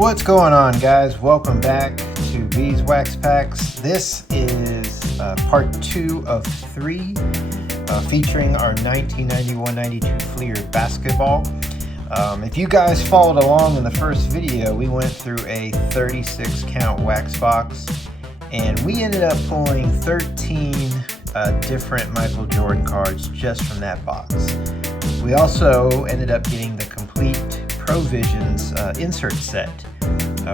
What's going on, guys? Welcome back to V's Wax Packs. This is part 2 of 3 featuring our 1991-92 Fleer basketball. If you guys followed along in the first video, we went through a 36 count wax box and we ended up pulling 13 different Michael Jordan cards just from that box. We also ended up getting the complete Provisions insert set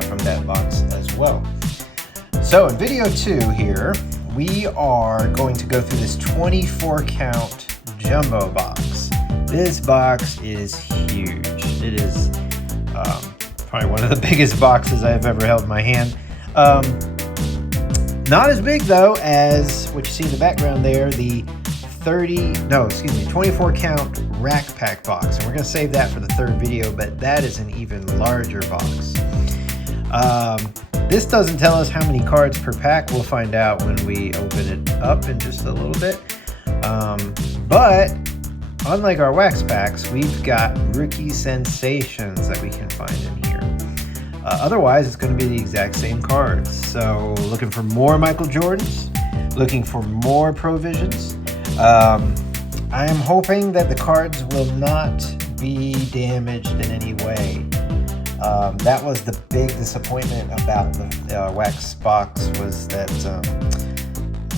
from that box as well. So in video 2 here, we are going to go through this 24 count jumbo box. This box is huge. It is probably one of the biggest boxes I've ever held in my hand. Not as big though as what you see in the background there, the 24 count rack pack box, and we're going to save that for the third video, but that is an even larger box. This doesn't tell us how many cards per pack. We'll find out when we open it up in just a little bit, but unlike our wax packs, we've got rookie sensations that we can find in here. Otherwise it's going to be the exact same cards. So looking for more Michael Jordans, looking for more Provisions. I am hoping that the cards will not be damaged in any way. That was the big disappointment about the wax box, was that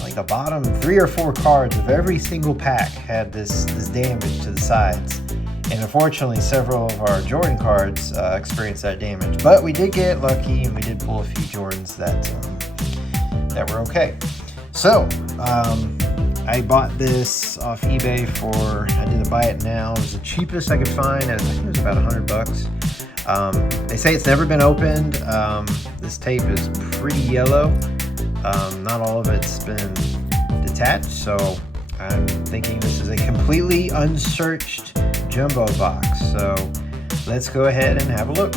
like the bottom 3 or 4 cards of every single pack had this damage to the sides. And unfortunately, several of our Jordan cards experienced that damage. But we did get lucky and we did pull a few Jordans that were okay. So, I bought this off eBay I didn't buy it now. It was the cheapest I could find. I think it was about $100. They say it's never been opened. This tape is pretty yellow. Not all of it's been detached, so I'm thinking this is a completely unsearched jumbo box. So let's go ahead and have a look.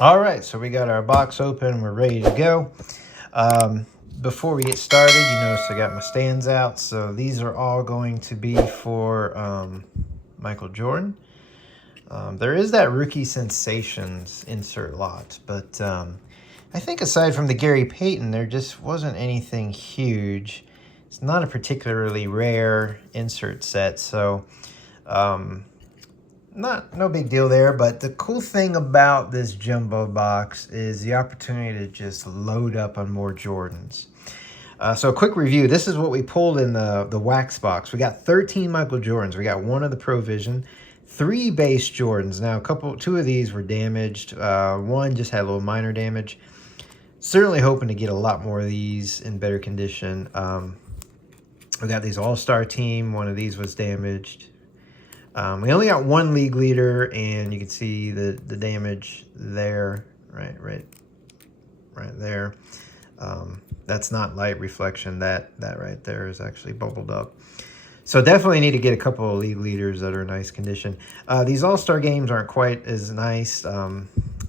All right, so we got our box open. We're ready to go. Before we get started, you notice I got my stands out. So these are all going to be for Michael Jordan. There is that Rookie Sensations insert lot, but I think aside from the Gary Payton, there just wasn't anything huge. It's not a particularly rare insert set, so no big deal there. But the cool thing about this jumbo box is the opportunity to just load up on more Jordans. So a quick review. This is what we pulled in the wax box. We got 13 Michael Jordans. We got 1 of the Provision, 3 base Jordans. Now 2 of these were damaged. 1 just had a little minor damage. Certainly hoping to get a lot more of these in better condition. We got these All-Star team. 1 of these was damaged. We only got 1 league leader, and you can see the damage there, right there. That's not light reflection. That right there is actually bubbled up. So definitely need to get a couple of league leaders that are in nice condition. These All-Star games aren't quite as nice.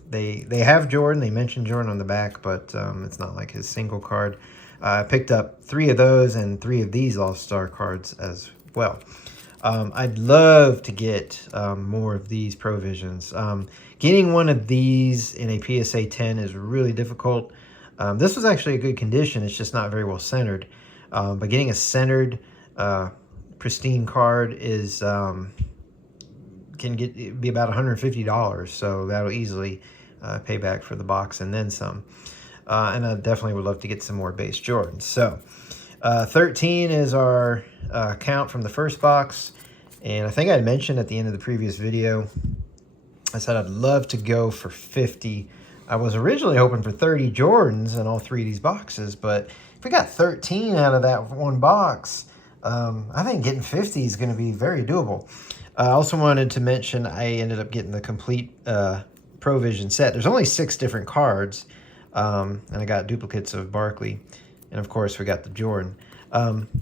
They have Jordan. They mentioned Jordan on the back, but it's not like his single card. I picked up 3 of those and 3 of these All-Star cards as well. I'd love to get more of these Provisions. Getting 1 of these in a PSA 10 is really difficult. This was actually a good condition. It's just not very well centered. But getting a centered, pristine card is can be about $150. So that'll easily pay back for the box and then some. And I definitely would love to get some more base Jordans. So 13 is our count from the first box. And I think I mentioned at the end of the previous video, I said I'd love to go for 50. I was originally hoping for 30 Jordans in all 3 of these boxes, but if we got 13 out of that 1 box, I think getting 50 is going to be very doable. I also wanted to mention I ended up getting the complete Provision set. There's only 6 different cards, and I got duplicates of Barkley, and of course we got the Jordan.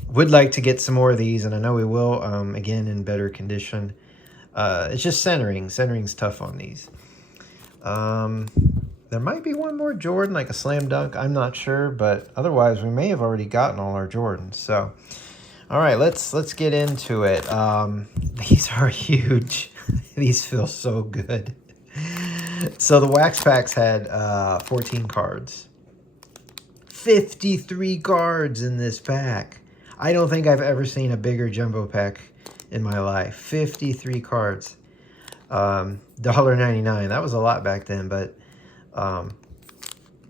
Would like to get some more of these, and I know we will, again, in better condition. It's just centering. Centering's tough on these. There might be 1 more Jordan, like a slam dunk. I'm not sure, but otherwise we may have already gotten all our Jordans. So, All right, let's get into it. These are huge. These feel so good. So the wax packs had 14 cards. 53 cards in this pack. I don't think I've ever seen a bigger jumbo pack in my life. 53 cards. $1.99. That was a lot back then, but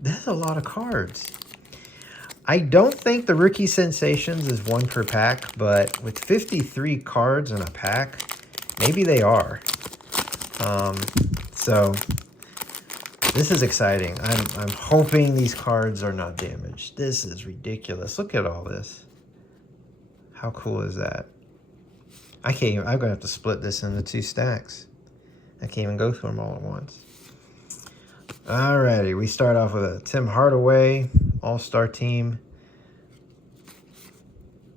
that's a lot of cards. I don't think the Rookie Sensations is 1 per pack, but with 53 cards in a pack, maybe they are. So this is exciting. I'm hoping these cards are not damaged. This is ridiculous. Look at all this. How cool is that? I'm gonna have to split this into 2 stacks. I can't even go through them all at once. Alrighty, we start off with a Tim Hardaway All-Star team.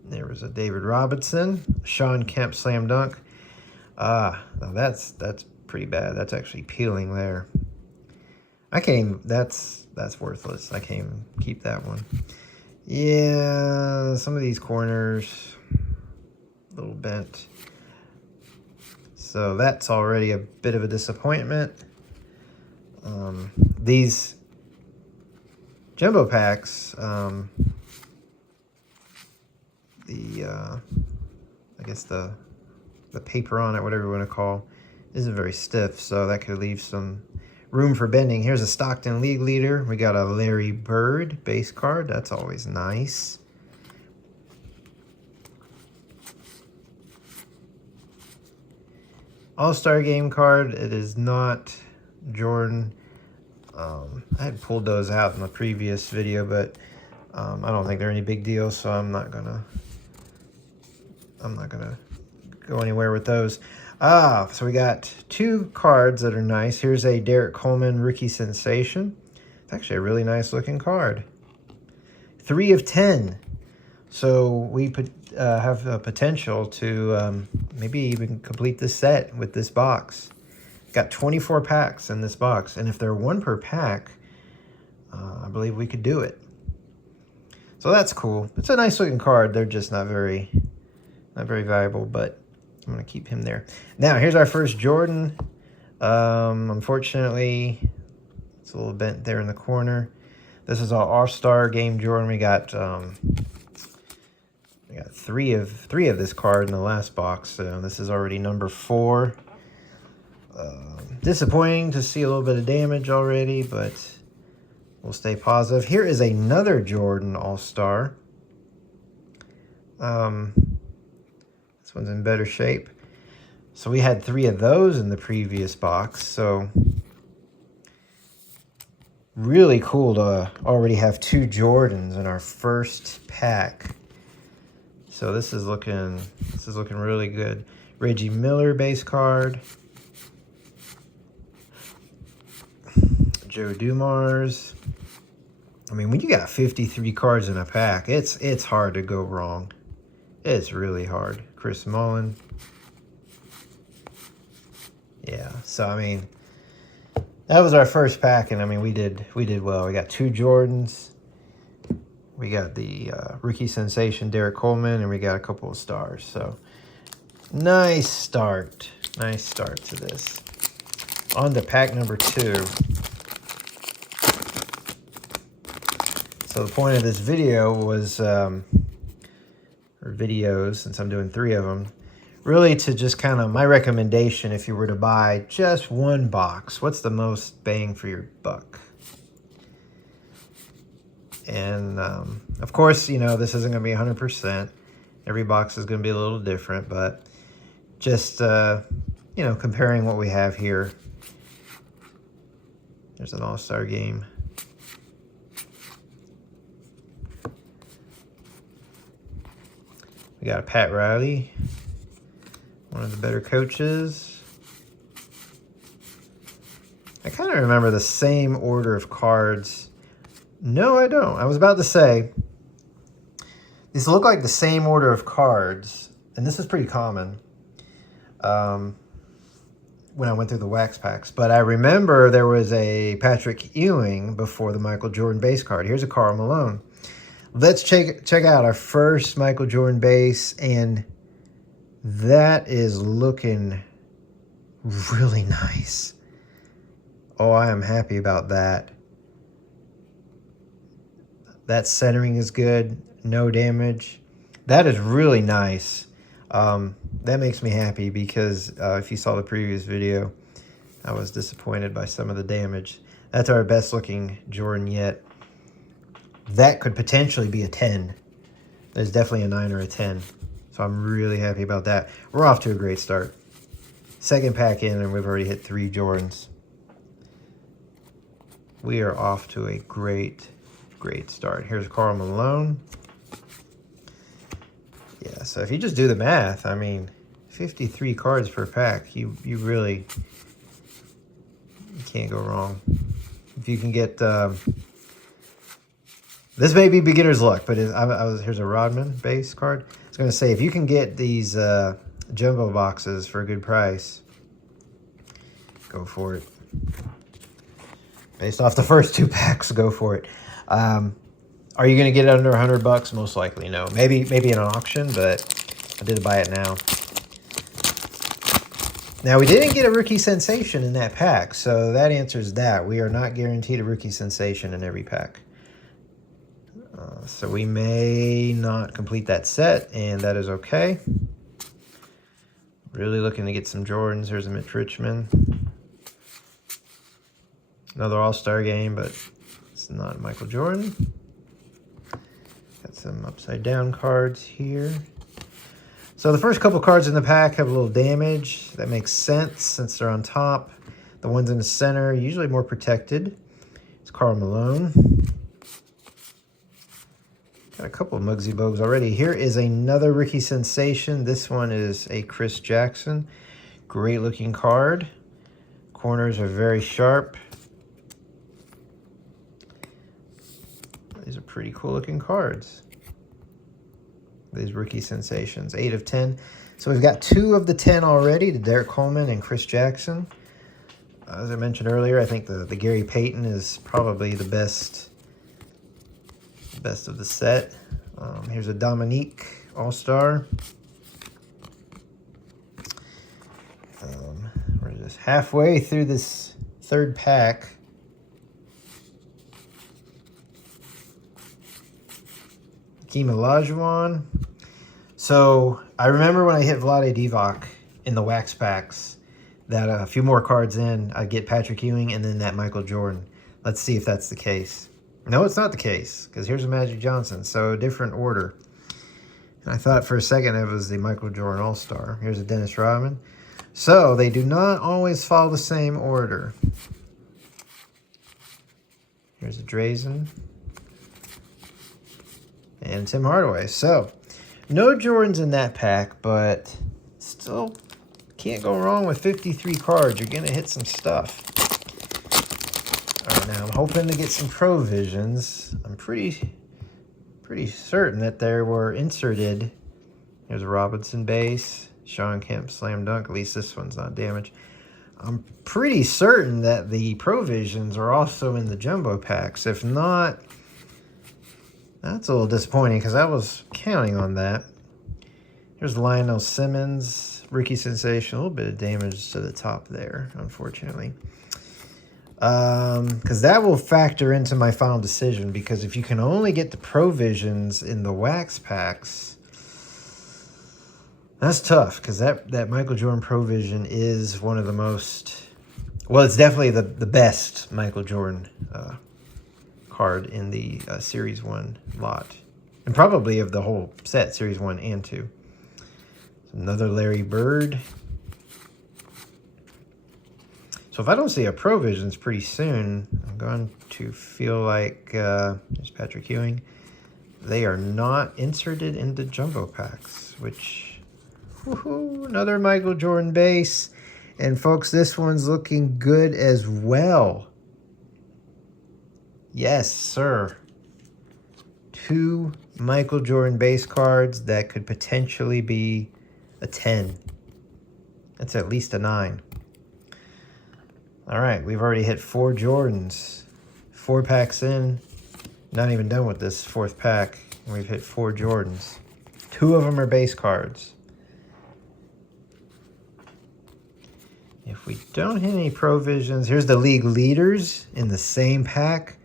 There was a David Robinson, Sean Kemp slam dunk. Now that's pretty bad. That's actually peeling there. That's worthless. I can't even keep that one. Yeah, some of these corners a little bent. So that's already a bit of a disappointment. These jumbo packs, I guess the paper on it, whatever you want to call, isn't very stiff, so that could leave some room for bending. Here's a Stockton League Leader. We got a Larry Bird base card. That's always nice. All-Star Game card. It is not Jordan. I had pulled those out in the previous video, but I don't think they're any big deal, so I'm not gonna go anywhere with those. So we got 2 cards that are nice. Here's a Derek Coleman Rookie Sensation. It's actually a really nice looking card. 3 of 10. So we have a potential to maybe even complete this set with this box. Got 24 packs in this box, and if they're 1 per pack, I believe we could do it. So that's cool. It's a nice looking card. They're just not very valuable, but I'm gonna keep him there. Now here's our first Jordan. Unfortunately, it's a little bent there in the corner. This is our All-Star Game Jordan. We got 3 of this card in the last box. So this is already number 4. Disappointing to see a little bit of damage already, but we'll stay positive. Here is another Jordan All-Star. This one's in better shape. So we had 3 of those in the previous box. So really cool to already have 2 Jordans in our first pack. So this is looking really good. Reggie Miller base card. Joe Dumars. I mean, when you got 53 cards in a pack, it's hard to go wrong. It's really hard. Chris Mullin. Yeah, so I mean, that was our first pack, and I mean, we did well. We got 2 Jordans. We got the Rookie Sensation Derek Coleman, and we got a couple of stars. So nice start. Nice start to this. On to pack number 2. So the point of this video was, or videos, since I'm doing 3 of them, really to just kind of, my recommendation if you were to buy just 1 box, what's the most bang for your buck? And of course, you know, this isn't going to be 100%. Every box is going to be a little different, but just, you know, comparing what we have here. There's an All-Star Game. We got a Pat Riley, one of the better coaches. I kind of remember the same order of cards. No, I don't. I was about to say, these look like the same order of cards, and this is pretty common when I went through the wax packs. But I remember there was a Patrick Ewing before the Michael Jordan base card. Here's a Karl Malone. Let's check out our first Michael Jordan base, and that is looking really nice. Oh, I am happy about that. That centering is good. No damage. That is really nice. That makes me happy because if you saw the previous video, I was disappointed by some of the damage. That's our best looking Jordan yet. That could potentially be a 10. There's definitely a 9 or a 10. So I'm really happy about that. We're off to a great start. Second pack in and we've already hit 3 Jordans. We are off to a great start. Here's Karl Malone. Yeah, so if you just do the math, I mean, 53 cards per pack, you really can't go wrong. If you can get, this may be beginner's luck, but here's a Rodman base card. I was going to say, if you can get these jumbo boxes for a good price, go for it. Based off the first 2 packs, go for it. Are you going to get it under $100? Most likely, no. Maybe in an auction, but I did buy it now. Now, we didn't get a rookie sensation in that pack, so that answers that. We are not guaranteed a rookie sensation in every pack. So we may not complete that set, and that is okay. Really looking to get some Jordans. Here's a Mitch Richmond. Another All-Star game, but it's not Michael Jordan. Got some upside down cards here. So the first couple cards in the pack have a little damage. That makes sense since they're on top. The ones in the center are usually more protected. It's Karl Malone. Got a couple of Muggsy Bogues already. Here is another rookie sensation. This one is a Chris Jackson. Great looking card. Corners are very sharp. These are pretty cool looking cards. These rookie sensations, 8 of 10. So we've got 2 of the 10 already, the Derek Coleman and Chris Jackson. As I mentioned earlier, I think the Gary Payton is probably the best of the set. Here's a Dominique All-Star. We're just halfway through this 3rd pack. Hakeem Olajuwon. So I remember when I hit Vlade Divac in the wax packs that a few more cards in, I'd get Patrick Ewing and then that Michael Jordan. Let's see if that's the case. No, it's not the case, because here's a Magic Johnson, so different order. And I thought for a second it was the Michael Jordan All-Star. Here's a Dennis Rodman. So they do not always follow the same order. Here's a Drazen. And Tim Hardaway. So, no Jordans in that pack, but still can't go wrong with 53 cards. You're going to hit some stuff. All right, now I'm hoping to get some Provisions. I'm pretty certain that there were inserted. There's a Robinson base, Sean Kemp slam dunk. At least this one's not damaged. I'm pretty certain that the Provisions are also in the jumbo packs. If not, that's a little disappointing because I was counting on that. Here's Lionel Simmons, rookie sensation. A little bit of damage to the top there, unfortunately. Because that will factor into my final decision, because if you can only get the Provisions in the wax packs, that's tough, because that Michael Jordan Provision is one of the most, well, it's definitely the best Michael Jordan card in the Series 1 lot, and probably of the whole set, Series 1 and 2. Another Larry Bird. So if I don't see a Provisions pretty soon, I'm going to feel like, there's Patrick Ewing. They are not inserted into jumbo packs, which, woohoo, another Michael Jordan base. And folks, this one's looking good as well. Yes, sir. 2 Michael Jordan base cards that could potentially be a 10. That's at least a 9. All right, we've already hit 4 Jordans. 4 packs in. Not even done with this 4th pack. We've hit 4 Jordans. 2 of them are base cards. If we don't hit any provisions, here's the league leaders in the same pack.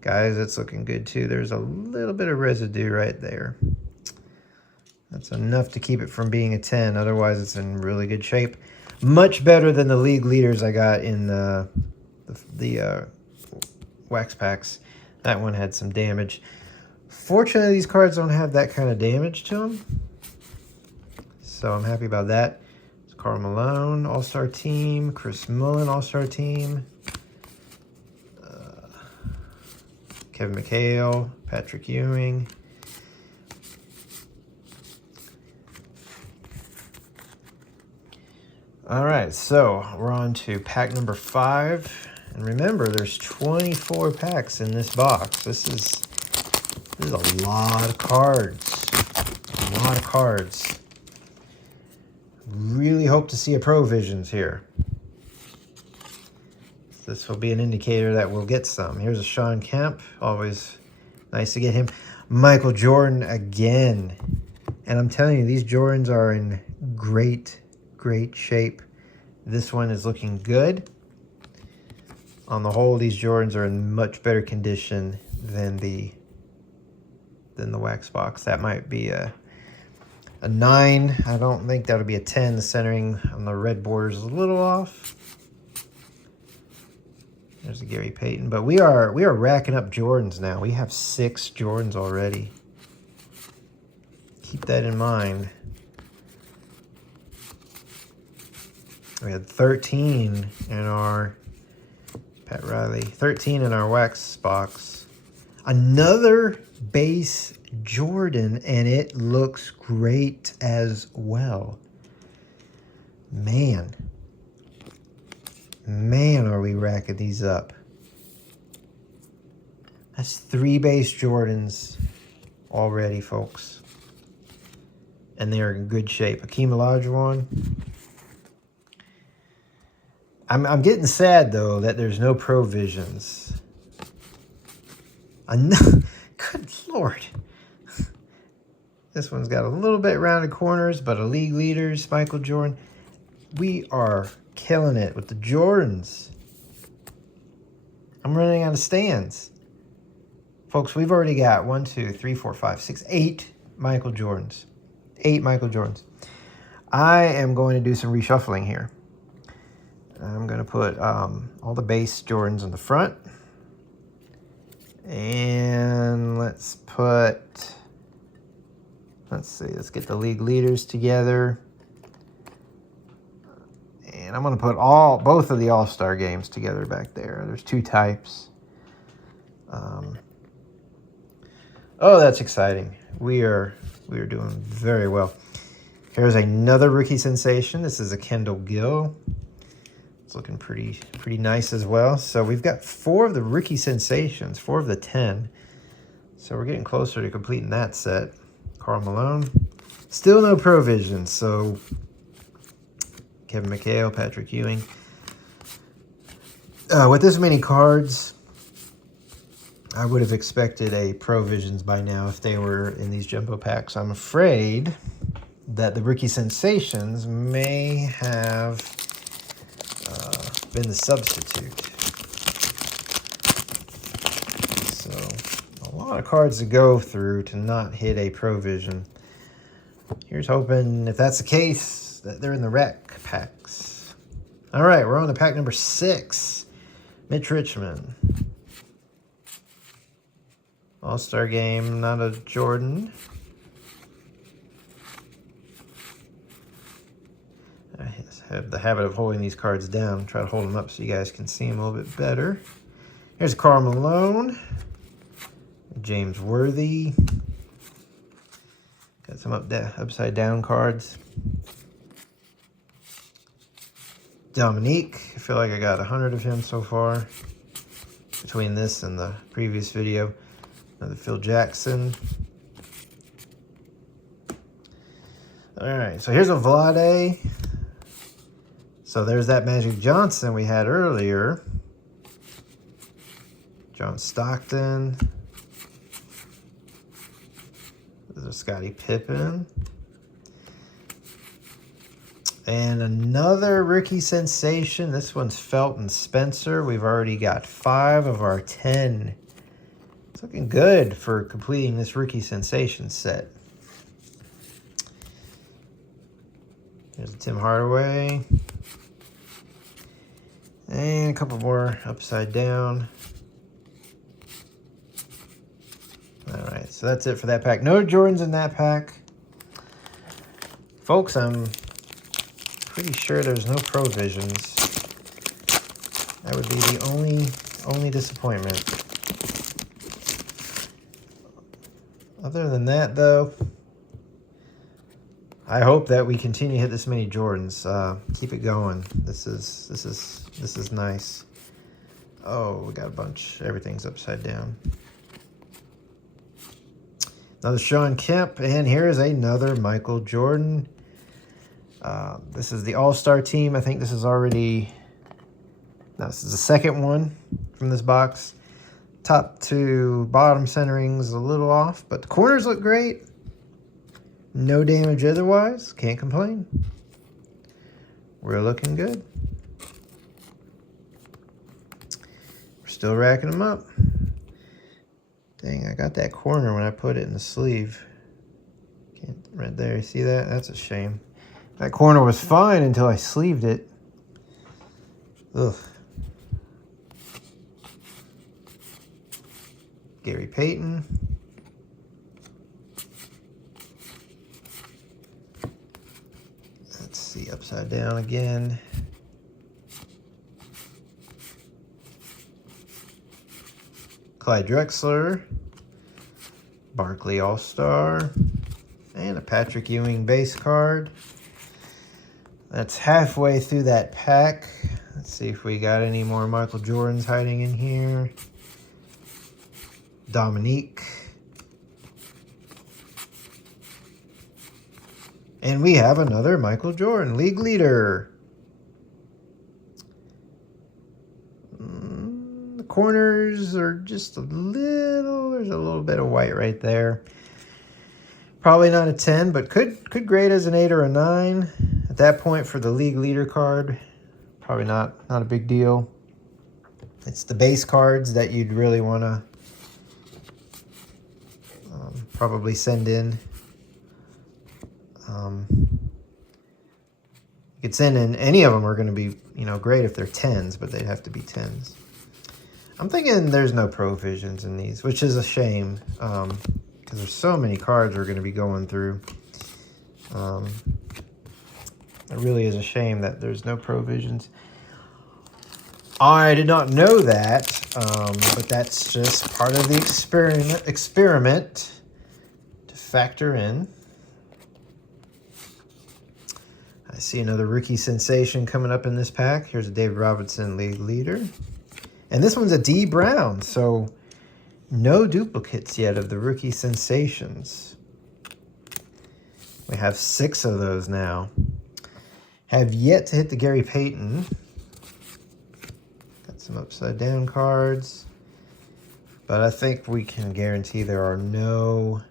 Guys, that's looking good too. There's a little bit of residue right there. That's enough to keep it from being a 10. Otherwise, it's in really good shape. Much better than the league leaders I got in the wax packs. That one had some damage. Fortunately, these cards don't have that kind of damage to them. So I'm happy about that. It's Karl Malone, All-Star Team. Chris Mullin, All-Star Team. Kevin McHale, Patrick Ewing. All right, so we're on to pack number 5. And remember, there's 24 packs in this box. This is a lot of cards. A lot of cards. Really hope to see a Provisions here. This will be an indicator that we'll get some. Here's a Sean Kemp. Always nice to get him. Michael Jordan again. And I'm telling you, these Jordans are in great shape. This one is looking good. On the whole, these Jordans are in much better condition than the wax box. That might be a 9. I don't think that'll be a 10. The centering on the red border is a little off. There's a Gary Payton, but we are racking up Jordans now. We have 6 Jordans already. Keep that in mind. We had 13 in our Pat Riley, 13 in our wax box. Another base Jordan, and it looks great as well. Man, are we racking these up. That's 3 base Jordans already, folks. And they're in good shape. Hakeem Olajuwon. I'm getting sad, though, that there's no Provisions. Good Lord. This one's got a little bit rounded corners, but a league leaders, Michael Jordan. We are killing it with the Jordans. I'm running out of stands. Folks, we've already got 1, 2, 3, 4, 5, 6, 8 Michael Jordans. 8 Michael Jordans. I am going to do some reshuffling here. I'm going to put all the base Jordans in the front. And let's see, let's get the league leaders together. And I'm going to put both of the All-Star games together back there. There's 2 types. Oh, that's exciting. We are doing very well. Here's another rookie sensation. This is a Kendall Gill. It's looking pretty nice as well. So we've got 4 of the rookie sensations, 4 of the 10. So we're getting closer to completing that set. Karl Malone. Still no Provisions, so Kevin McHale, Patrick Ewing. With this many cards, I would have expected a Provisions by now if they were in these jumbo packs. I'm afraid that the rookie sensations may have been the substitute. So a lot of cards to go through to not hit a Provision. Here's hoping, if that's the case, that they're in the rec packs. All right, we're on to pack number 6. Mitch Richmond. All-Star game, not a Jordan. I have the habit of holding these cards down. Try to hold them up so you guys can see them a little bit better. Here's Karl Malone. James Worthy. Got some upside down cards. Dominique. I feel like I got 100 of him so far between this and the previous video. Another Phil Jackson. All right, so here's a Vlade. So there's that Magic Johnson we had earlier. John Stockton. Another Scottie Pippen. And another rookie sensation. This one's Felton Spencer. We've already got 5 of our 10. It's looking good for completing this rookie sensation set. Here's a Tim Hardaway. And a couple more upside down. All right, so that's it for that pack. No Jordans in that pack. Folks, I'm pretty sure there's no Provisions. That would be the only disappointment. Other than that, though, I hope that we continue to hit this many Jordans. Keep it going. This is nice. Oh, we got a bunch. Everything's upside down. Another Sean Kemp, and here is another Michael Jordan. This is the All-Star team. I think this is already... No, this is the second one from this box. Top to bottom centering is a little off, but the corners look great. No damage otherwise. Can't complain. We're looking good. We're still racking them up. Dang, I got that corner when I put it in the sleeve. Can't, right there, you see that? That's a shame. That corner was fine until I sleeved it. Ugh. Gary Payton. Let's see, upside down again. Clyde Drexler. Barkley All-Star. And a Patrick Ewing base card. That's halfway through that pack. Let's see if we got any more Michael Jordans hiding in here. Dominique. And we have another Michael Jordan, league leader. The corners are just a little, there's a little bit of white right there. Probably not a 10, but could grade as an 8 or a 9. At that point for the league leader card, probably not a big deal. It's the base cards that you'd really want to probably send in. You could send in, any of them are going to be, great if they're 10s, but they'd have to be 10s. I'm thinking there's no Provisions in these, which is a shame, because there's so many cards we're going to be going through. It really is a shame that there's no Provisions. I did not know that, but that's just part of the experiment to factor in. I see another rookie sensation coming up in this pack. Here's a David Robinson league leader. And this one's a D Brown, so no duplicates yet of the rookie sensations. We have 6 of those now. Have yet to hit the Gary Payton. Got some upside down cards. But I think we can guarantee there are no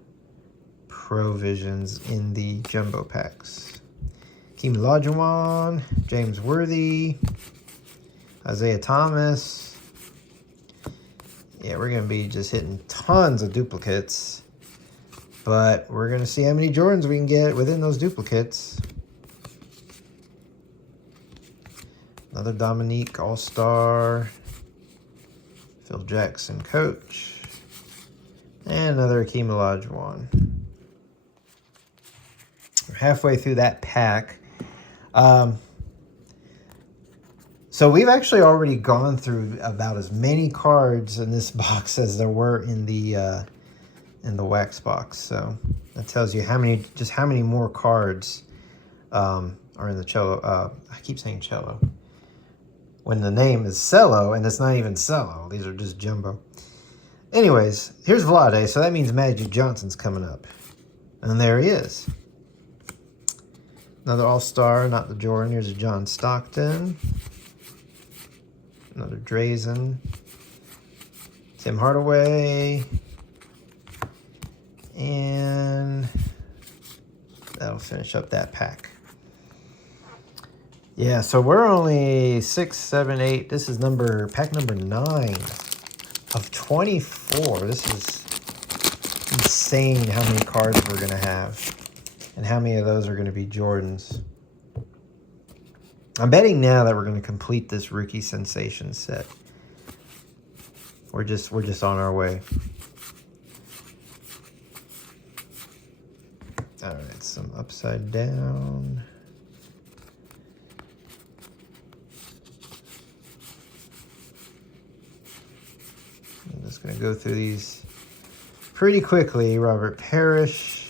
Provisions in the jumbo packs. Hakeem Olajuwon, James Worthy, Isaiah Thomas. Yeah, we're going to be just hitting tons of duplicates. But we're going to see how many Jordans we can get within those duplicates. Another Dominique All-Star. Phil Jackson Coach. And another Hakeem Olajuwon. We're halfway through that pack. So we've actually already gone through about as many cards in this box as there were in the wax box. So that tells you how many more cards are in the cello. I keep saying cello when the name is cello, and it's not even cello. These are just jumbo. Anyways, here's Vlade, so that means Magic Johnson's coming up, and there he is. Another All-Star, not the Jordan. Here's a John Stockton. Another Drazen. Tim Hardaway. And that'll finish up that pack. Yeah, so we're only 6, 7, 8. This is pack number 9 of 24. This is insane how many cards we're going to have. And how many of those are going to be Jordans. I'm betting now that we're going to complete this Rookie Sensation set. We're just on our way. All right, some upside down. I'm just going to go through these pretty quickly. Robert Parrish.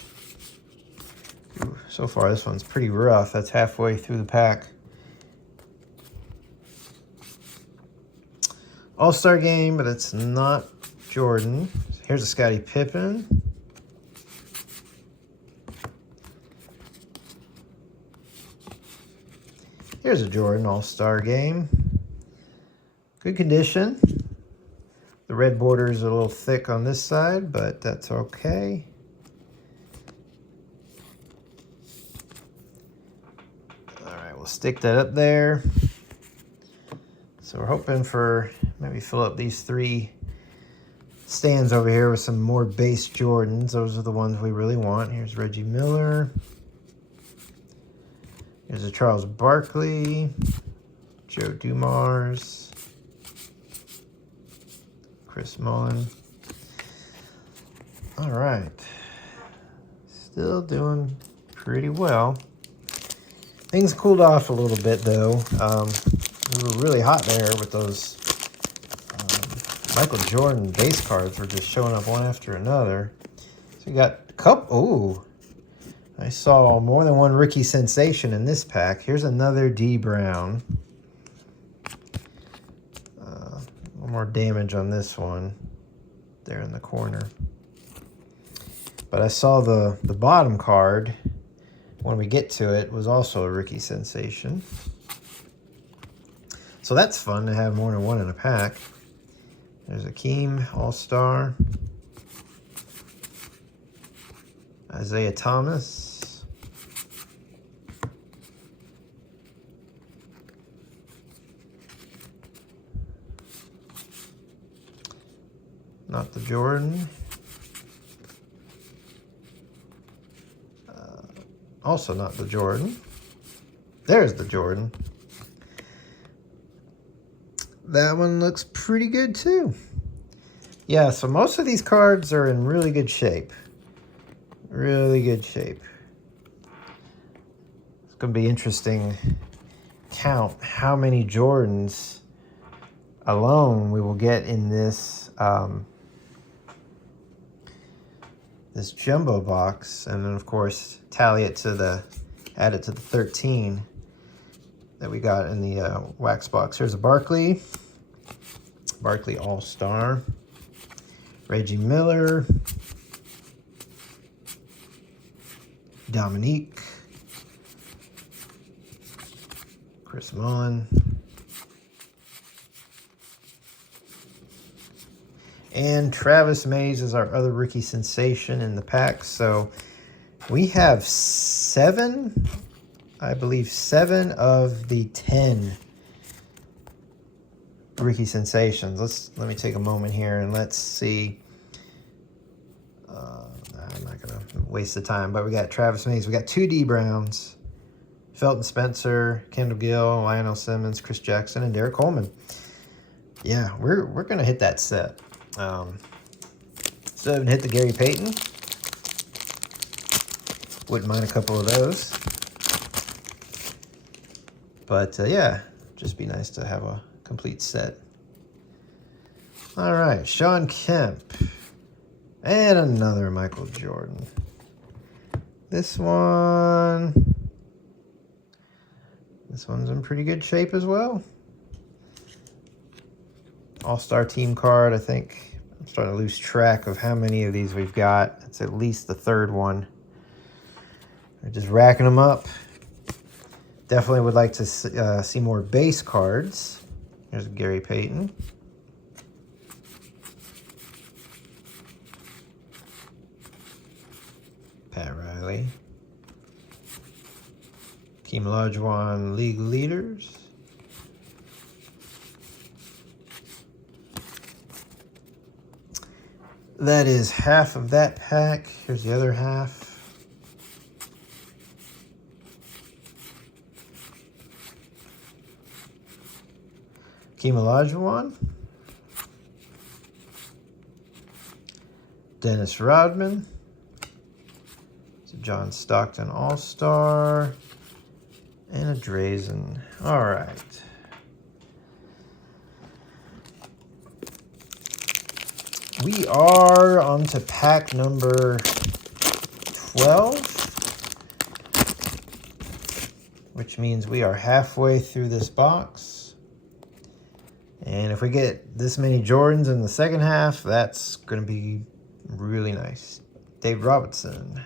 Ooh, so far, this one's pretty rough. That's halfway through the pack. All-Star Game, but it's not Jordan. Here's a Scottie Pippen. Here's a Jordan All-Star Game. Good condition. The red border is a little thick on this side, but that's okay. All right, we'll stick that up there. So we're hoping for maybe fill up these 3 stands over here with some more base Jordans. Those are the ones we really want. Here's Reggie Miller. Here's a Charles Barkley, Joe Dumars, Chris Mullin. All right. Still doing pretty well. Things cooled off a little bit, though. We were really hot there with those Michael Jordan base cards were just showing up one after another. So we got a couple. Ooh. I saw more than one Rookie Sensation in this pack. Here's another D. Brown. A little more damage on this one there in the corner. But I saw the bottom card, when we get to it, was also a Rookie Sensation. So that's fun to have more than one in a pack. There's Akeem, All-Star. Isaiah Thomas. Not the Jordan. Also not the Jordan. There's the Jordan. That one looks pretty good too. Yeah, so most of these cards are in really good shape. Really good shape. It's going to be interesting count how many Jordans alone we will get in this this jumbo box, and then of course tally it to add it to the 13 that we got in the wax box. Here's a Barkley All-Star, Reggie Miller, Dominique, Chris Mullin, and Travis Mays is our other Rookie Sensation in the pack. So we have 7, I believe 7 of the 10 Rookie Sensations. Let me take a moment here and let's see. I'm not gonna waste the time, but we got Travis Mays, we got 2 D Browns, Felton Spencer, Kendall Gill, Lionel Simmons, Chris Jackson, and Derek Coleman. Yeah, we're gonna hit that set. Still haven't hit the Gary Payton. Wouldn't mind a couple of those. But yeah, just be nice to have a complete set. All right, Sean Kemp. And another Michael Jordan. This one's in pretty good shape as well. All-Star team card, I think. I'm starting to lose track of how many of these we've got. It's at least the 3rd one. We're just racking them up. Definitely would like to see more base cards. Here's Gary Payton. Hakeem Olajuwon League Leaders. That is half of that pack. Here's the other half. Hakeem Olajuwon. Dennis Rodman. It's a John Stockton All-Star. And a Drazen. All right. We are on to pack number 12, which means we are halfway through this box. And if we get this many Jordans in the second half, that's going to be really nice. Dave Robinson.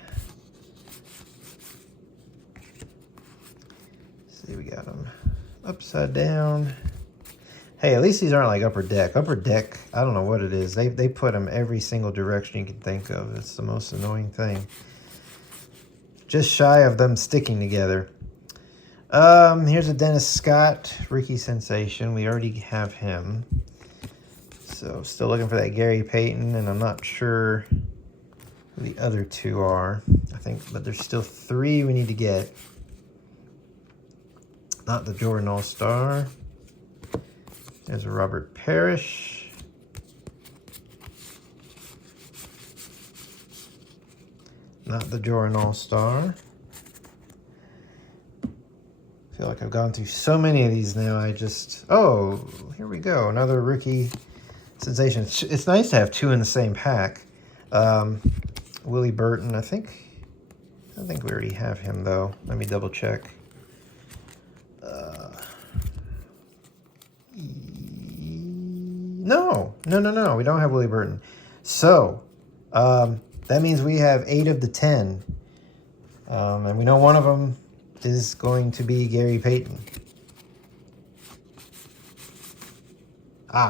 Let's see, we got them upside down. Hey, at least these aren't like Upper Deck. Upper Deck, I don't know what it is. They put them every single direction you can think of. It's the most annoying thing. Just shy of them sticking together. Here's a Dennis Scott, rookie sensation. We already have him. So still looking for that Gary Payton, and I'm not sure who the other two are. I think, but there's still 3 we need to get. Not the Jordan All-Star. There's a Robert Parrish. Not the Jordan All-Star. I feel like I've gone through so many of these now. Oh, here we go. Another rookie sensation. It's nice to have 2 in the same pack. Willie Burton, I think we already have him though. Let me double check. No, we don't have Willie Burton. So, that means we have 8 of the 10. And we know one of them is going to be Gary Payton.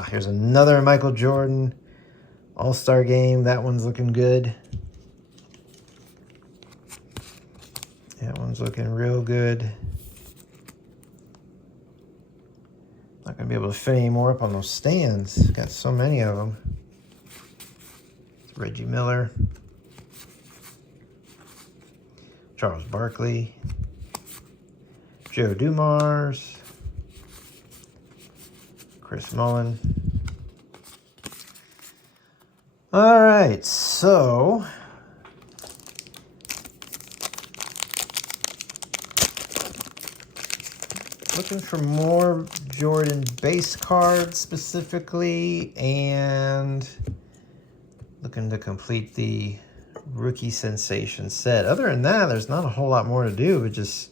Here's another Michael Jordan All-Star Game. That one's looking good. That one's looking real good. Not going to be able to fit any more up on those stands. Got so many of them. It's Reggie Miller. Charles Barkley. Joe Dumars. Chris Mullin. All right, so looking for more Jordan base cards specifically, and looking to complete the rookie sensation set. Other than that, there's not a whole lot more to do, but just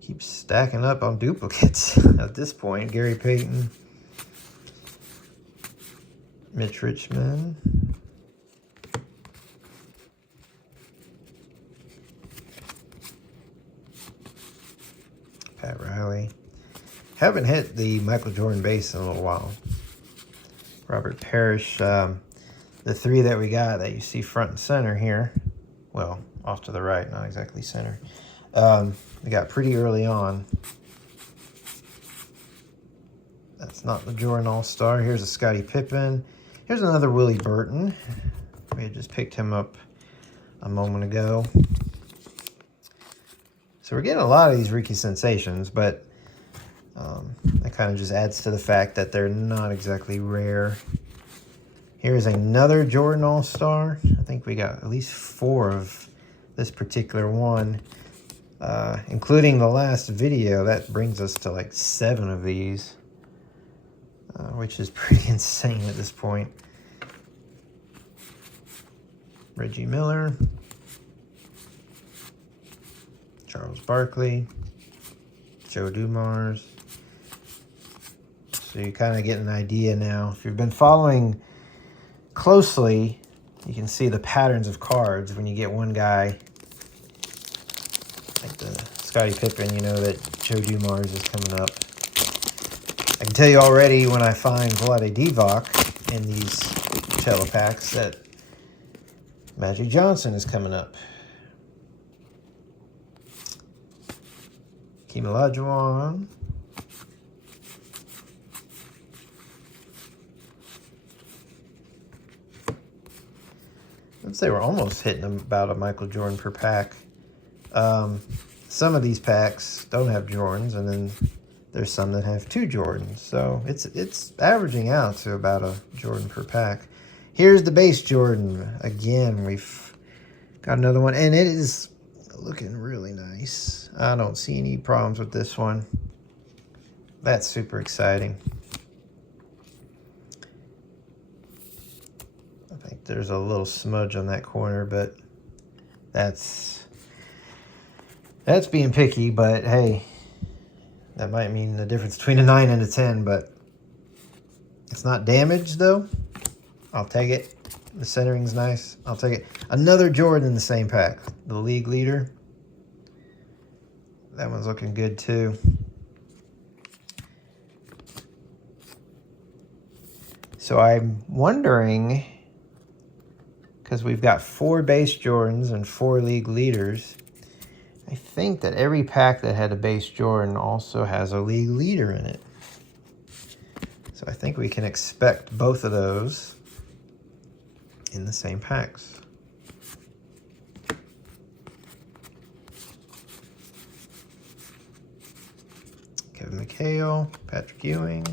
keep stacking up on duplicates at this point. Gary Payton, Mitch Richmond, Pat Riley. Haven't hit the Michael Jordan base in a little while. Robert Parrish. The 3 that we got that you see front and center here, well, off to the right, not exactly center, we got pretty early on. That's not the Jordan All-Star. Here's a Scottie Pippen. Here's another Willie Burton. We had just picked him up a moment ago. So we're getting a lot of these rookie sensations, but that kind of just adds to the fact that they're not exactly rare. Here's another Jordan All-Star. I think we got at least 4 of this particular one, including the last video. That brings us to like 7 of these, which is pretty insane at this point. Reggie Miller. Charles Barkley. Joe Dumars. So you kind of get an idea now. If you've been following closely, you can see the patterns of cards when you get one guy like the Scottie Pippen. You know that Joe Dumars is coming up. I can tell you already when I find Vlade Divac in these cello packs that Magic Johnson is coming up. Olajuwon. I'd say we're almost hitting about a Michael Jordan per pack. Some of these packs don't have Jordans, and then there's some that have 2 Jordans. So it's averaging out to about a Jordan per pack. Here's the base Jordan. Again, we've got another one, and it is looking really nice. I don't see any problems with this one. That's super exciting. I think there's a little smudge on that corner, but that's being picky. But hey, that might mean the difference between a 9 and a 10, but it's not damaged though. I'll take it. The centering's nice. I'll take it. Another Jordan in the same pack. The league leader. That one's looking good too. So I'm wondering, because we've got 4 base Jordans and 4 league leaders, I think that every pack that had a base Jordan also has a league leader in it. So I think we can expect both of those in the same packs. Kevin McHale, Patrick Ewing.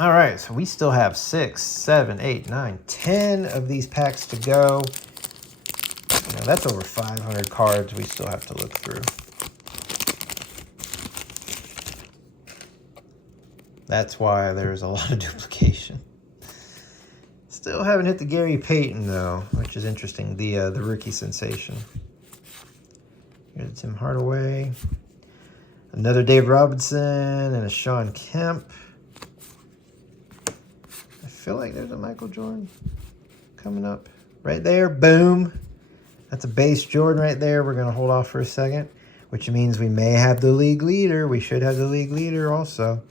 All right, so we still have 6, 7, 8, 9, 10 of these packs to go. You know, that's over 500 cards we still have to look through. That's why there's a lot of duplication. Still haven't hit the Gary Payton though, which is interesting. The rookie sensation. Here's Tim Hardaway. Another Dave Robinson and a Sean Kemp. I feel like there's a Michael Jordan coming up right there. Boom. That's a base Jordan right there. We're going to hold off for a second, which means we may have the league leader. We should have the league leader also.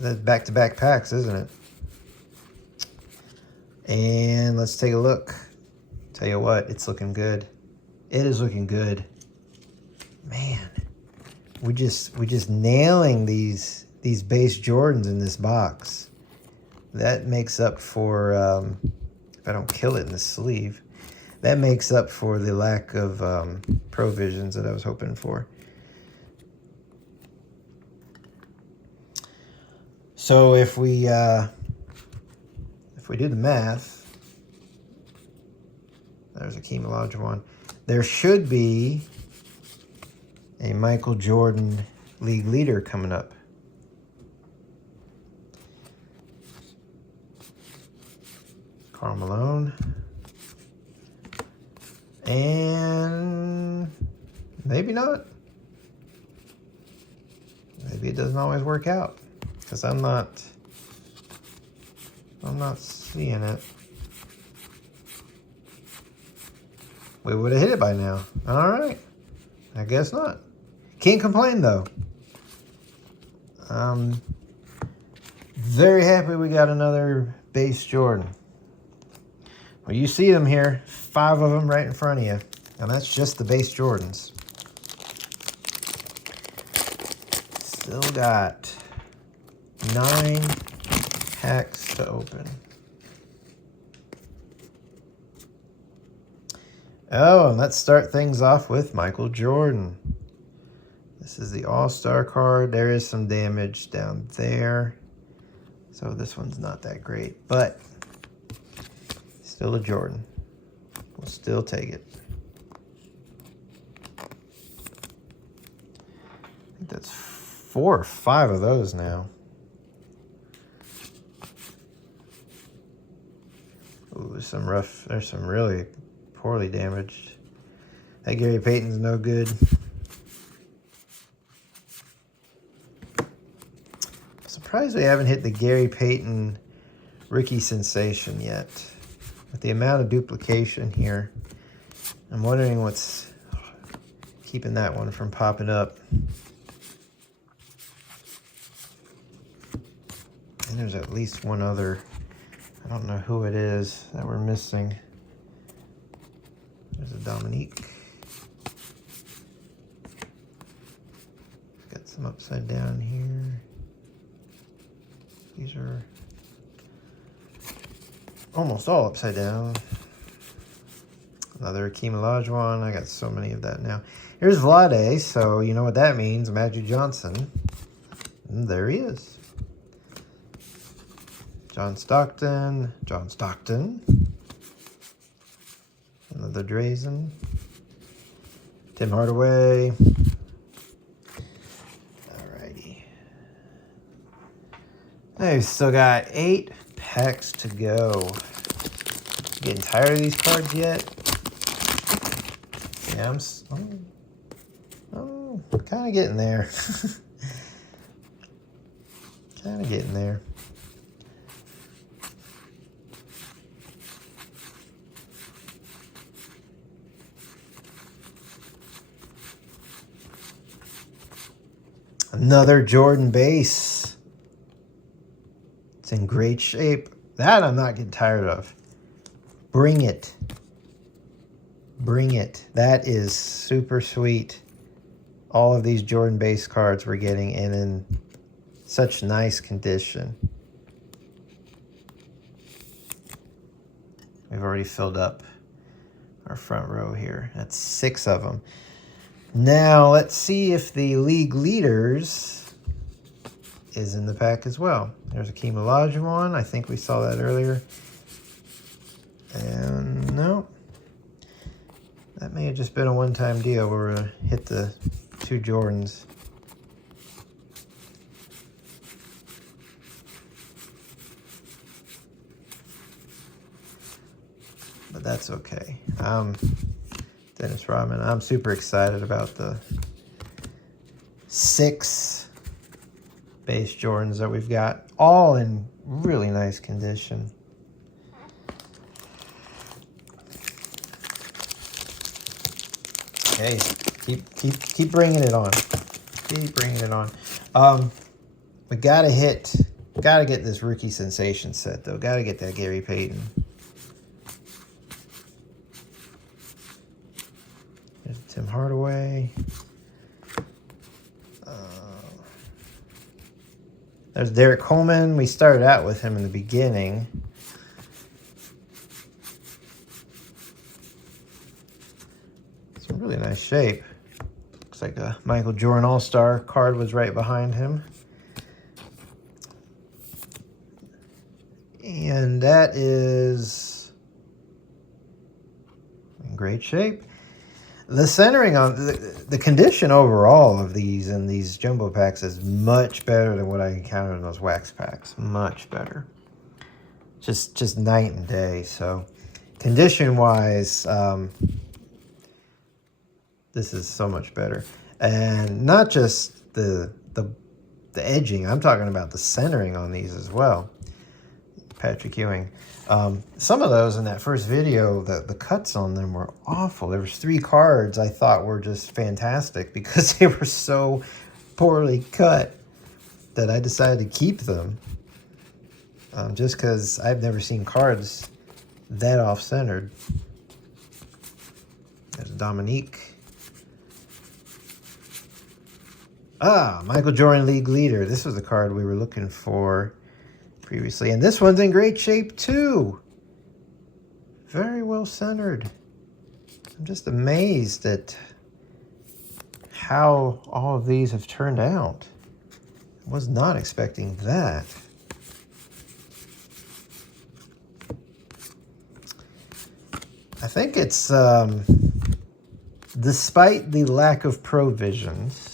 That's back-to-back packs, isn't it? And let's take a look. Tell you what, it's looking good. It is looking good. Man, we're just nailing these base Jordans in this box. That makes up for, if I don't kill it in the sleeve, that makes up for the lack of provisions that I was hoping for. So if we do the math, there's a Olajuwon. There should be a Michael Jordan league leader coming up. Karl Malone. And maybe not. Maybe it doesn't always work out, because I'm not seeing it. We would have hit it by now. All right. I guess not. Can't complain though. I'm very happy we got another base Jordan. Well, you see them here, 5 of them right in front of you, and that's just the base Jordans. Still got 9 packs to open. Oh, and let's start things off with Michael Jordan. This is the All-Star card. There is some damage down there, so this one's not that great, but still a Jordan. We'll still take it. I think that's 4 or 5 of those now. Ooh, there's some really poorly damaged. That Gary Payton's no good. I'm surprised we haven't hit the Gary Payton rookie sensation yet. With the amount of duplication here, I'm wondering what's keeping that one from popping up. And There's at least one other. I don't know who it is that we're missing. There's a Dominique. Got some upside down here. These are almost all upside down. Another Akeem Olajuwon. I got so many of that now. Here's Vlade, so you know what that means. Magic Johnson. And there he is. John Stockton. Another Drazen. Tim Hardaway. Alrighty. Hey, we've still got 8 packs to go. Getting tired of these cards yet? Yeah, I'm kind of getting there. Kind of getting there. Another Jordan base. It's in great shape. That I'm not getting tired of. Bring it. Bring it. That is super sweet. All of these Jordan base cards we're getting in such nice condition. We've already filled up our front row here. That's 6 of them. Now, let's see if the league leaders is in the pack as well. There's Akeem Olajuwon. I think we saw that earlier. And no. That may have just been a one-time deal where we hit the 2 Jordans. But that's okay. Dennis Rodman. I'm super excited about the 6 base Jordans that we've got, all in really nice condition. Hey, keep bringing it on. Keep bringing it on. We gotta get this rookie sensation set though. Gotta get that Gary Payton. There's Tim Hardaway. There's Derek Coleman. We started out with him in the beginning. Some really nice shape. Looks like a Michael Jordan All-Star card was right behind him. And that is in great shape. The centering on the condition overall of these and these jumbo packs is much better than what I encountered in those wax packs. Much better. Just night and day. So condition wise, this is so much better. And not just the edging. I'm talking about the centering on these as well. Patrick Ewing. Some of those in that first video, the cuts on them were awful. There was 3 cards I thought were just fantastic because they were so poorly cut that I decided to keep them. Just because I've never seen cards that off-centered. There's Dominique. Michael Jordan League Leader. This was the card we were looking for previously. And this one's in great shape too. Very well centered. I'm just amazed at how all of these have turned out. I was not expecting that. I think it's, despite the lack of provisions,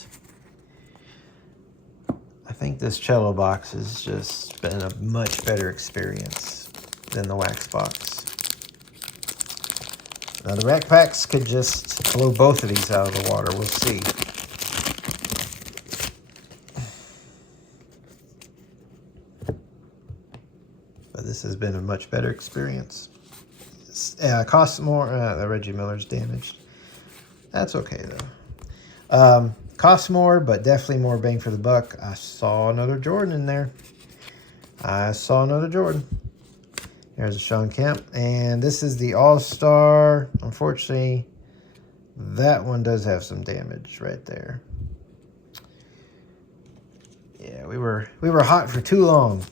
I think this cello box has just been a much better experience than the wax box. Now the rack packs could just blow both of these out of the water. We'll see. But this has been a much better experience. Costs more. The Reggie Miller's damaged. That's okay though. Costs more, but definitely more bang for the buck. I saw another Jordan in there. I saw another Jordan. There's a Sean Kemp. And this is the All-Star. Unfortunately, that one does have some damage right there. Yeah, we were hot for too long.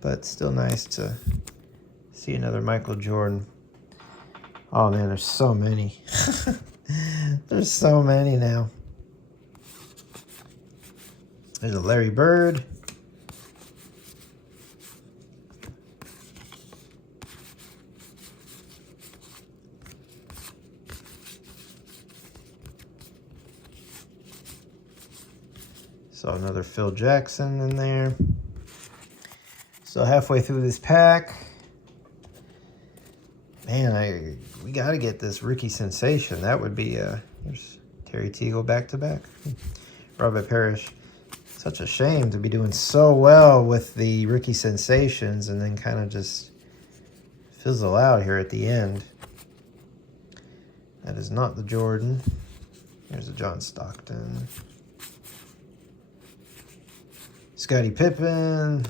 But still nice to see another Michael Jordan. Oh man, there's so many. There's so many now. There's a Larry Bird. Saw another Phil Jackson in there. So halfway through this pack. Man, we got to get this rookie sensation. That would be, there's Terry Teagle back-to-back. Robert Parrish. Such a shame to be doing so well with the rookie sensations and then kind of just fizzle out here at the end. That is not the Jordan. There's a John Stockton. Scottie Pippen.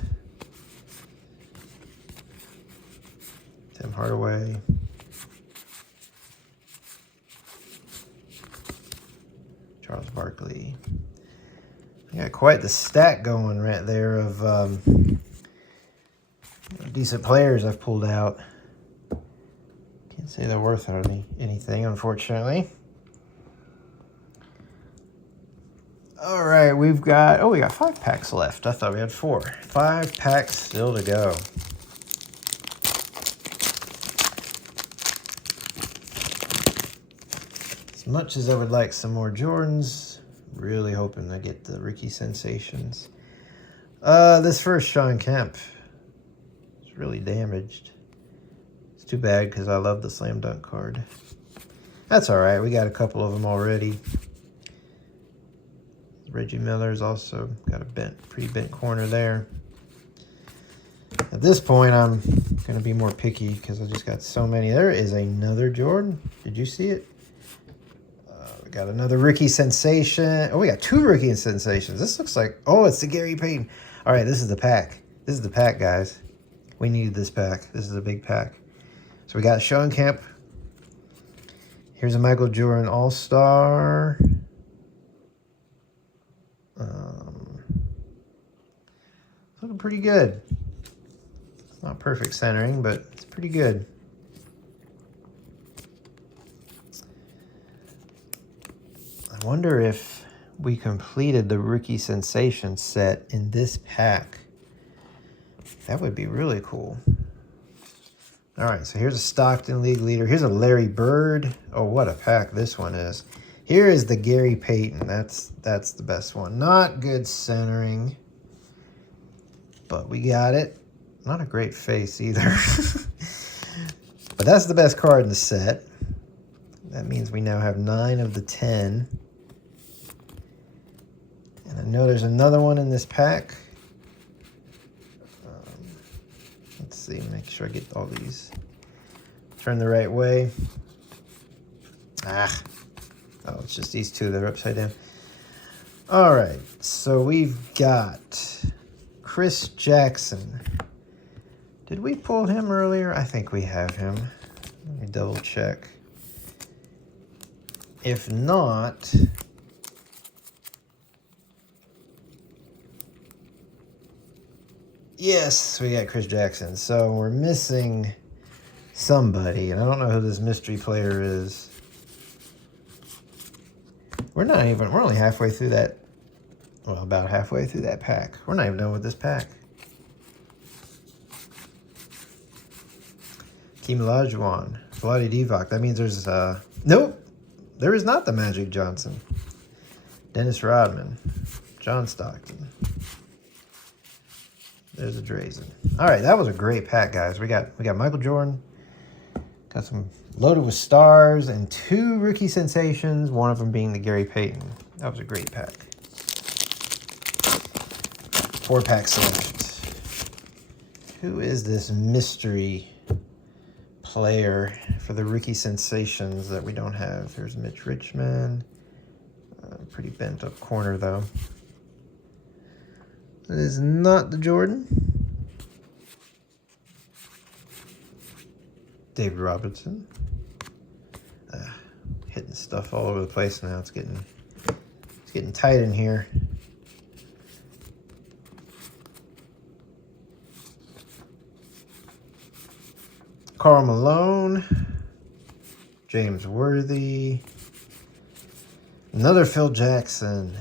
Tim Hardaway. Charles Barkley. I got quite the stack going right there of decent players I've pulled out. Can't say they're worth anything, unfortunately. All right, we got 5 packs left. I thought we had 4. 5 packs still to go. As much as I would like some more Jordans, really hoping to get the rookie sensations. This first Sean Kemp is really damaged. It's too bad because I love the slam dunk card. That's all right. We got a couple of them already. Reggie Miller's also got a pretty bent corner there. At this point, I'm going to be more picky because I just got so many. There is another Jordan. Did you see it? We got another rookie sensation. Oh, we got 2 rookie sensations. This looks like, oh, it's the Gary Payton. All right, this is the pack. This is the pack, guys. We needed this pack. This is a big pack. So we got Sean Kemp. Here's a Michael Jordan All-Star. Looking pretty good. It's not perfect centering, but it's pretty good. I wonder if we completed the rookie sensation set in this pack. That would be really cool. All right, so here's a Stockton League leader. Here's a Larry Bird. Oh, what a pack this one is. Here is the Gary Payton. That's the best one. Not good centering, but we got it. Not a great face either. But that's the best card in the set. That means we now have 9 of the 10. And I know there's another one in this pack. Let's see, make sure I get all these. Turn the right way. Oh, it's just these 2 that are upside down. All right, so we've got Chris Jackson. Did we pull him earlier? I think we have him. Let me double check. If not, yes, we got Chris Jackson. So we're missing somebody, and I don't know who this mystery player is. We're only halfway through that, well, about halfway through that pack. We're not even done with this pack. Keem Olajuwon, Vlade Divac. That means there's, nope, there is not the Magic Johnson. Dennis Rodman, John Stockton. There's a Drazen. All right, that was a great pack, guys. We got Michael Jordan. Got some loaded with stars and 2 rookie sensations, one of them being the Gary Payton. That was a great pack. 4 packs left. Who is this mystery player for the rookie sensations that we don't have? Here's Mitch Richmond. Pretty bent up corner, though. It is not the Jordan. David Robinson. Hitting stuff all over the place now. It's getting tight in here. Karl Malone. James Worthy. Another Phil Jackson.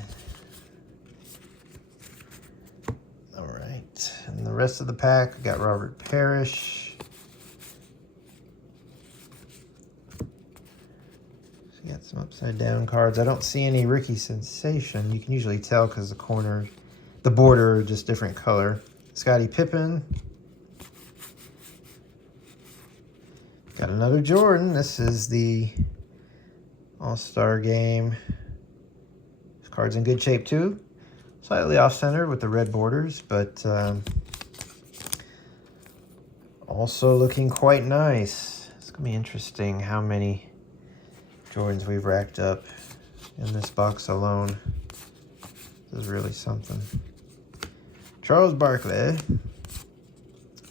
All right. And the rest of the pack, we got Robert Parrish. Got some upside down cards. I don't see any rookie sensation. You can usually tell because the border are just different color. Scottie Pippen. Got another Jordan. This is the All-Star Game. This card's in good shape too. Slightly off-center with the red borders, but also looking quite nice. It's going to be interesting how many Jordans we've racked up in this box alone. This is really something. Charles Barkley.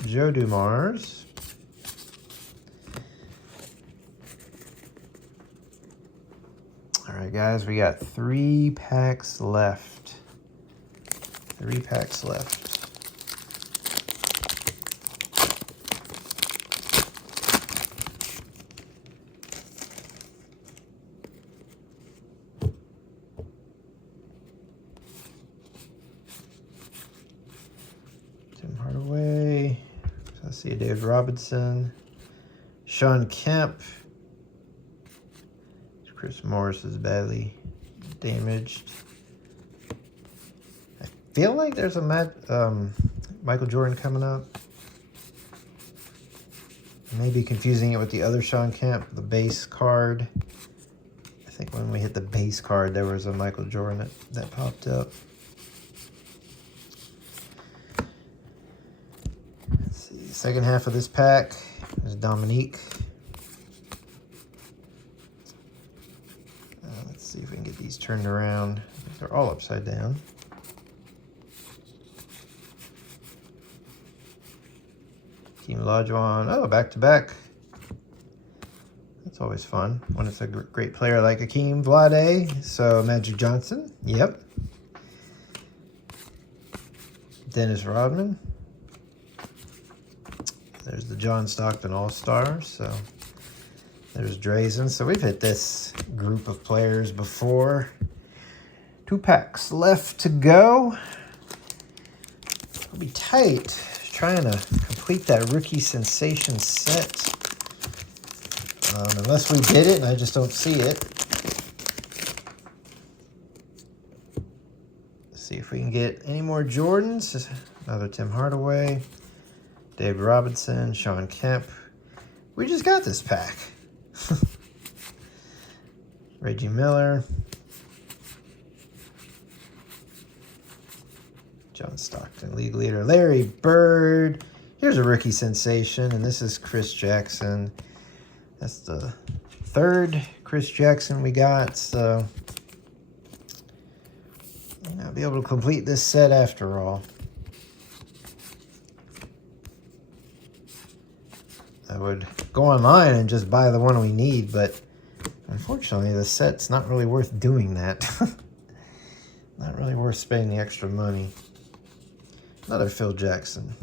Joe Dumars. All right, guys, we got 3 packs left. 3 packs left. Tim Hardaway. Let's see, David Robinson. Sean Kemp. Chris Morris is badly damaged. I feel like there's a Michael Jordan coming up. I may be confusing it with the other Sean Kemp, the base card. I think when we hit the base card, there was a Michael Jordan that popped up. Let's see, second half of this pack is Dominique. Let's see if we can get these turned around. I think they're all upside down. Team Olajuwon. Oh, back-to-back. That's always fun when it's a great player like Hakeem Vlade. So, Magic Johnson. Yep. Dennis Rodman. There's the John Stockton All-Stars. So, there's Drazen. So, we've hit this group of players before. 2 packs left to go. It'll be tight trying to complete that rookie sensation set. Unless we did it and I just don't see it. Let's see if we can get any more Jordans. Another Tim Hardaway. David Robinson. Sean Kemp. We just got this pack. Reggie Miller. John Stockton, league leader. Larry Bird. Here's a rookie sensation, and this is Chris Jackson. That's the 3rd Chris Jackson we got, so I'll be able to complete this set after all. I would go online and just buy the one we need, but unfortunately the set's not really worth doing that. Not really worth spending the extra money. Another Phil Jackson.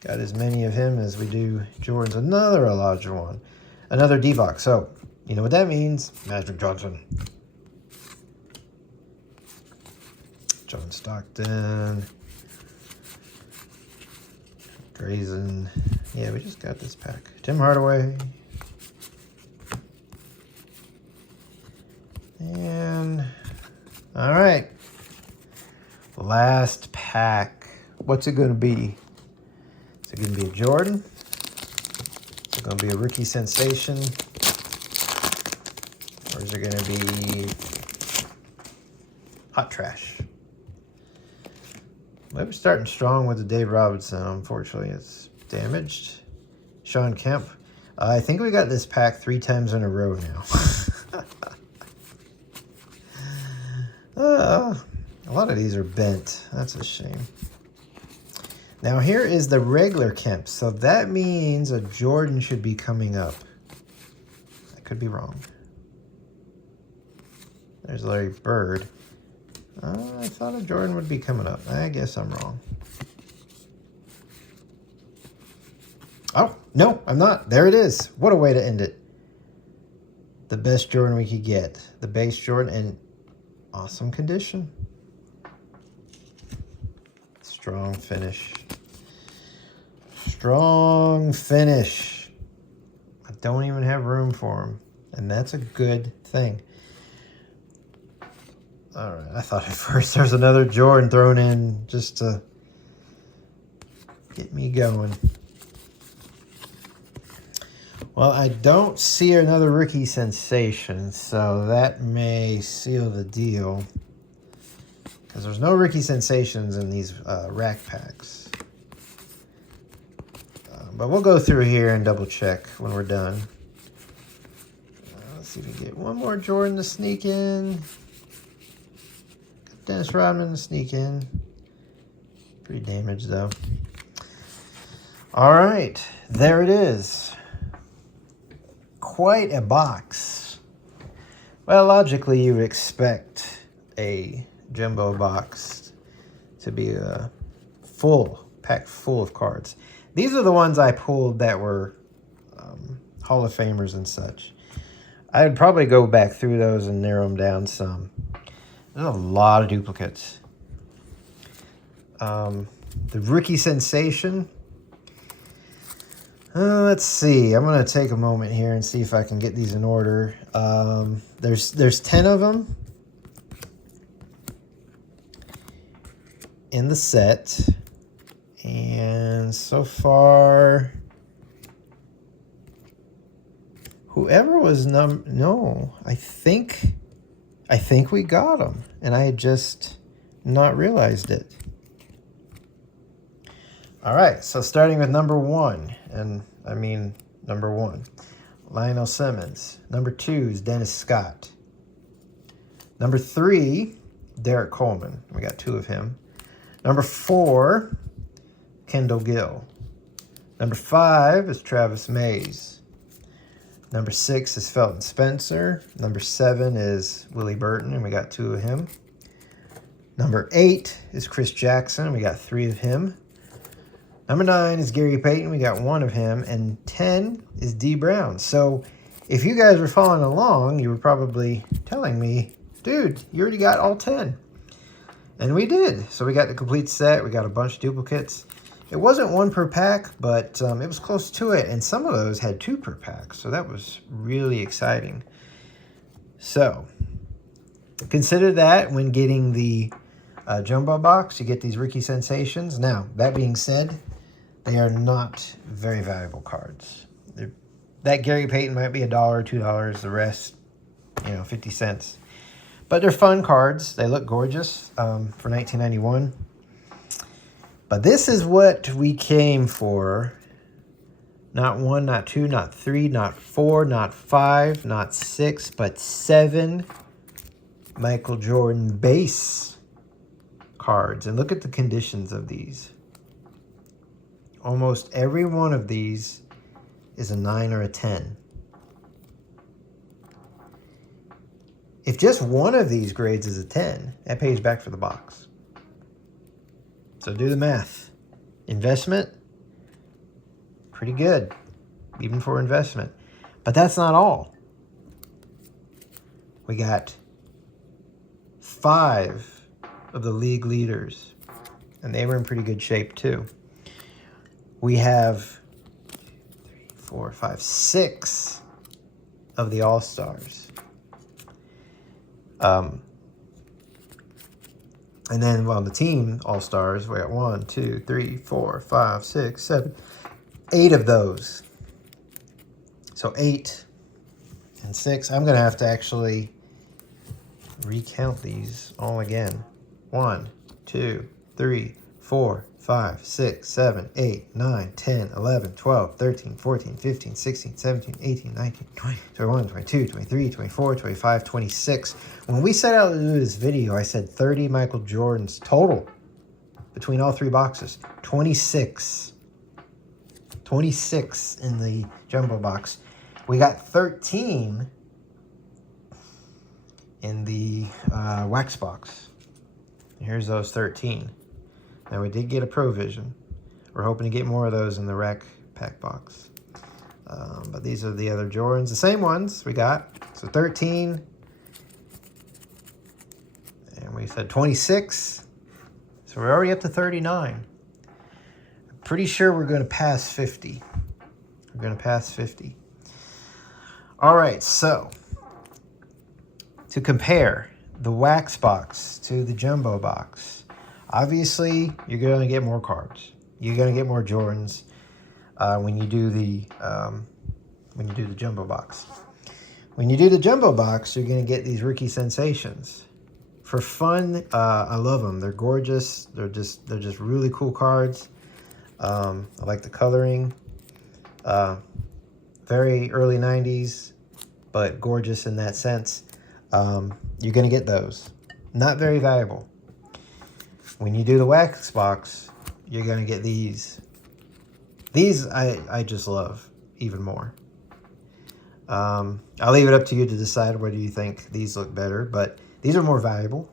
Got as many of him as we do Jordans. Another Olajuwon. Another D-Box. So, you know what that means. Magic Johnson. John Stockton. Drazen. Yeah, we just got this pack. Tim Hardaway. And, all right. Last pack. What's it going to be? Is it going to be a Jordan? Is it going to be a rookie sensation? Or is it going to be hot trash? Well, we're starting strong with the Dave Robinson. Unfortunately, it's damaged. Sean Kemp. I think we got this pack 3 times in a row now. lot of these are bent. That's a shame. Now here is the regular Kemp. So that means a Jordan should be coming up. I could be wrong. There's Larry Bird. I thought a Jordan would be coming up. I guess I'm wrong. Oh, no, I'm not. There it is. What a way to end it. The best Jordan we could get. The base Jordan in awesome condition. Strong finish. Strong finish. I don't even have room for them. And that's a good thing. All right, I thought at first there's another Jordan thrown in just to get me going. Well, I don't see another rookie sensation, so that may seal the deal. Because there's no rookie sensations in these rack packs. But we'll go through here and double check when we're done. Let's see if we can get one more Jordan to sneak in. Dennis Rodman to sneak in. Pretty damaged though. All right, there it is. Quite a box. Well, logically you would expect a jumbo box to be a packed full of cards. These are the ones I pulled that were Hall of Famers and such. I'd probably go back through those and narrow them down some. There's a lot of duplicates. The rookie sensation. Let's see. I'm going to take a moment here and see if I can get these in order. There's 10 of them in the set. And so far, whoever was no, I think we got them, and I had just not realized it. All right, so starting with number 1, and I mean number 1, Lionel Simmons. Number 2 is Dennis Scott. Number 3, Derek Coleman. We got 2 of him. Number 4, Kendall Gill. Number 5 is Travis Mays. Number 6 is Felton Spencer. Number 7 is Willie Burton, and we got 2 of him. Number 8 is Chris Jackson, and we got 3 of him. Number 9 is Gary Payton, we got 1 of him. And 10 is D. Brown. So if you guys were following along, you were probably telling me, dude, you already got all 10. And we did. So we got the complete set. We got a bunch of duplicates. It wasn't 1 per pack, but it was close to it. And some of those had 2 per pack. So that was really exciting. So consider that when getting the jumbo box. You get these rookie sensations. Now, that being said, they are not very valuable cards. That Gary Payton might be $1 or $2. The rest, 50 cents. But they're fun cards. They look gorgeous for 1991. But this is what we came for. Not 1, not 2, not 3, not 4, not 5, not 6, but 7 Michael Jordan base cards. And look at the conditions of these. Almost every one of these is a 9 or a 10. If just one of these grades is a 10, that pays back for the box. So do the math. Investment, pretty good, even for investment. But that's not all. We got 5 of the league leaders, and they were in pretty good shape too. We have 3, 4, 5, 6 of the All-Stars. And then, well, the team All-Stars, we got 1, 2, 3, 4, 5, 6, 7, 8 of those. So 8 and 6. I'm going to have to actually recount these all again. 1, 2, 3, 4, 5, 6, 7, 8, 9, 10, 11, 12, 13, 14, 15, 16, 17, 18, 19, 20, 21, 22, 23, 24, 25, 26. When we set out to do this video, I said 30 Michael Jordans total between all three boxes. 26. 26 in the jumbo box. We got 13 in the wax box. Here's those 13. Now we did get a Provision. We're hoping to get more of those in the rack pack box. But these are the other Jordans, the same ones we got. So 13. And we said 26. So we're already up to 39. I'm pretty sure we're going to pass 50. We're going to pass 50. All right, so to compare the wax box to the jumbo box, obviously you're going to get more cards. You're going to get more Jordans when you do the jumbo box. When you do the jumbo box, you're going to get these rookie sensations. For fun, I love them. They're gorgeous. They're just really cool cards. I like the coloring. Very early 90s, but gorgeous in that sense. You're going to get those. Not very valuable. When you do the wax box, you're going to get these. These I just love even more. I'll leave it up to you to decide whether you think these look better, but these are more valuable.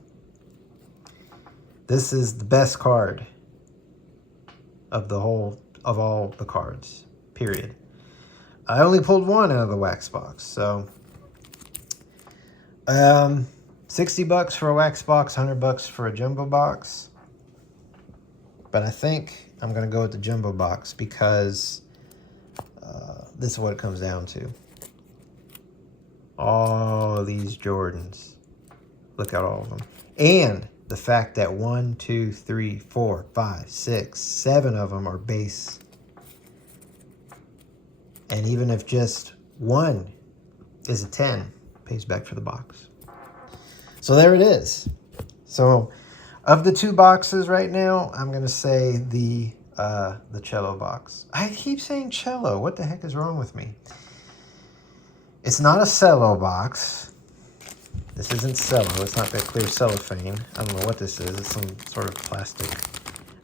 This is the best card of all the cards, period. I only pulled one out of the wax box, so 60 bucks for a wax box, 100 bucks for a jumbo box. But I think I'm going to go with the jumbo box because this is what it comes down to. All these Jordans. Look at all of them. And the fact that 1, 2, 3, 4, 5, 6, 7 of them are base. And even if just one is a 10, pays back for the box. So there it is. So of the two boxes right now, I'm going to say the cello box. I keep saying cello. What the heck is wrong with me? It's not a cello box. This isn't cello. It's not that clear cellophane. I don't know what this is. It's some sort of plastic.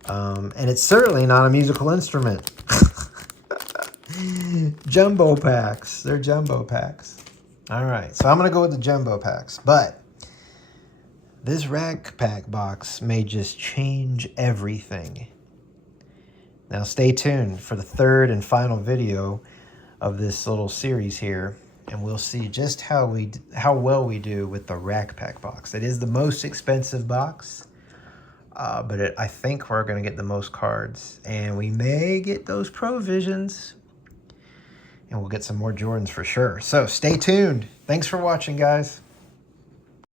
And it's certainly not a musical instrument. Jumbo packs. They're jumbo packs. All right. So I'm going to go with the jumbo packs. But this rack pack box may just change everything. Now stay tuned for the third and final video of this little series here. And we'll see just how well we do with the rack pack box. It is the most expensive box, but I think we're going to get the most cards. And we may get those Provisions. And we'll get some more Jordans for sure. So stay tuned. Thanks for watching, guys.